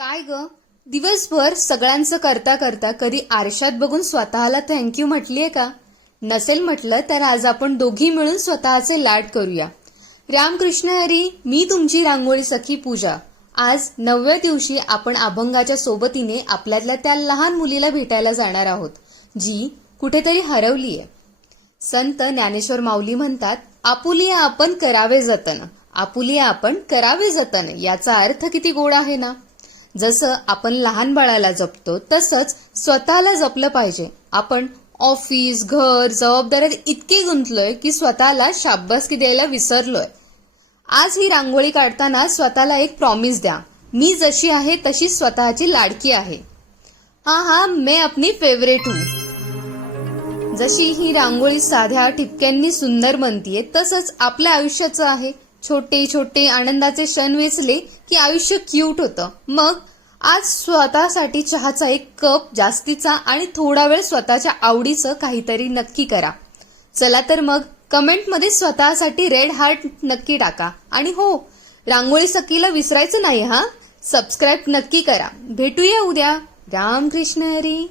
काय ग, दिवसभर सगळ्यांचं करता करता कधी आरशात बघून स्वतःला थँक्यू म्हटलीये का? नसेल म्हटलं तर आज आपण दोघी मिळून स्वतःचे लाड करूया. रामकृष्ण हरी. मी तुमची रांगोळी सखी पूजा. आज 9व्या दिवशी आपण अभंगाच्या सोबतीने आपल्यातल्या त्या लहान मुलीला भेटायला जाणार आहोत, जी कुठेतरी हरवलीये. संत ज्ञानेश्वर माऊली म्हणतात, आपुलिया आपण करावे जतन. आपुलिया आपण करावे जतन याचा अर्थ किती गोड आहे ना. जसं आपण लहान बाळाला जपतो तसंच स्वतःला जपलं पाहिजे. आपण ऑफिस, घर, जबाबदाऱ्यात इतके गुंतलोय की स्वतःला शाब्बासकी द्यायला विसरलोय. आज ही रांगोळी काढताना स्वतःला एक प्रॉमिस द्या, मी जशी आहे तशी स्वतःची लाडकी आहे. हा मैं अपनी फेवरेट हूं. जशी ही रांगोळी साध्या ठिपक्यांनी सुंदर बनतीये तसंच आपल्या आयुष्याचं आहे. छोटे छोटे आनंदाचे क्षण वेचले की आयुष्य क्यूट होतं. मग आज स्वतःसाठी चहाचा एक कप जास्तीचा आणि थोडा वेळ स्वतःच्या आवडीचं काहीतरी नक्की करा. चला तर मग कमेंटमध्ये स्वतःसाठी रेड हार्ट नक्की टाका. आणि हो, रांगोळी सखीला विसरायचं नाही हा. सबस्क्राईब नक्की करा. भेटूया उद्या. रामकृष्ण हरी.